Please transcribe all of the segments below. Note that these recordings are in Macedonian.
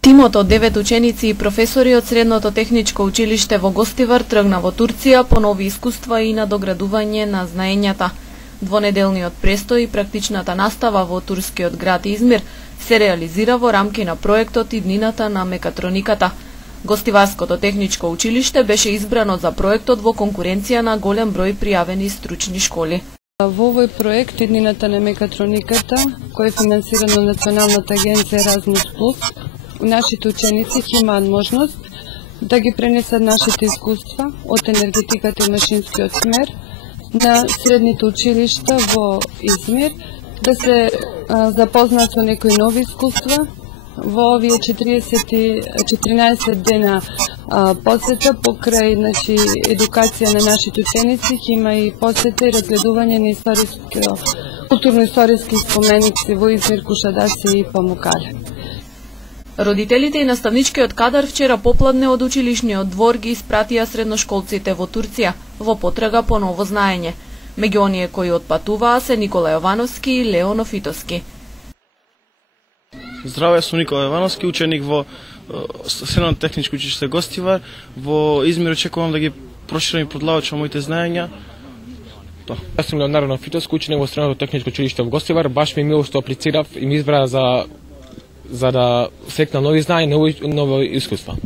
Тимот од 9 ученици и професори од Средното техничко училиште во Гостивар тргна во Турција по нови искуства и надоградување на знаењата. Двонеделниот престој и практичната настава во турскиот град Измир се реализира во рамки на проектот Иднината на мекатрониката. Гостиварското техничко училиште беше избрано за проектот во конкуренција на голем број пријавени стручни школи. Во овој проект Иднината на мекатрониката, кој е финансиран од Националната агенција Еразмус Плюс, нашите ученици имаат можност да ги пренесат нашите искуства од енергетиката и машинскиот смер на средните училишта во Измир, да се запознаат со некои нови искуства. Во овие 14 дена посета покрај едукација на нашите ученици има и посета и разгледување на културно-историски споменици во Измир, Кушадаси и Памукале. Родителите и наставничкиот кадар вчера попладне од училишниот двор ги испратија средношколците во Турција во потрага по ново знаење. Меѓу оние кои отпатуваа се Никола Јовановски и Лео Нофитовски. Здраве, сум Никола Јовановски, ученик во Средното техничко училиште Гостивар. Во Измир очекувам да ги проширам и продолжам моите знаења. Јас сум Леонардо Нофитовски, ученик во Средното техничко училиште во Гостивар. Баш ми е мило што аплицирав и ми избра за да стекна нови знаења, нови искуства.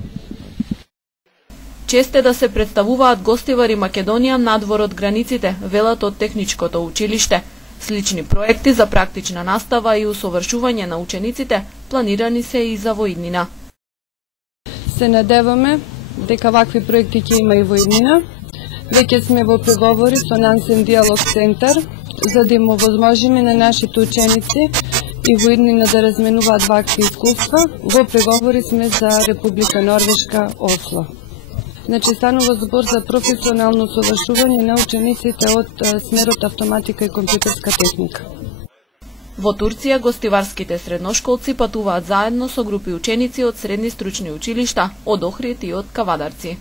Често да се представуваат Гостивар и Македонија надвор од границите, велат од техничкото училиште. Слични проекти за практична настава и усовршување на учениците планирани се и за во иднина. Се надеваме дека вакви проекти ќе има и во иднина. Веќе сме во преговори со Нансен Диалог Центар за да им овозможиме на нашите ученици и во иднина да разменуваат вакви искуства. Во преговори сме за Република Норвешка, Осло. Станува збор за професионално усовршување на учениците од смерот автоматика и компјутерска техника. Во Турција гостиварските средношколци патуваат заедно со групи ученици од средни стручни училишта, од Охрид и од Кавадарци.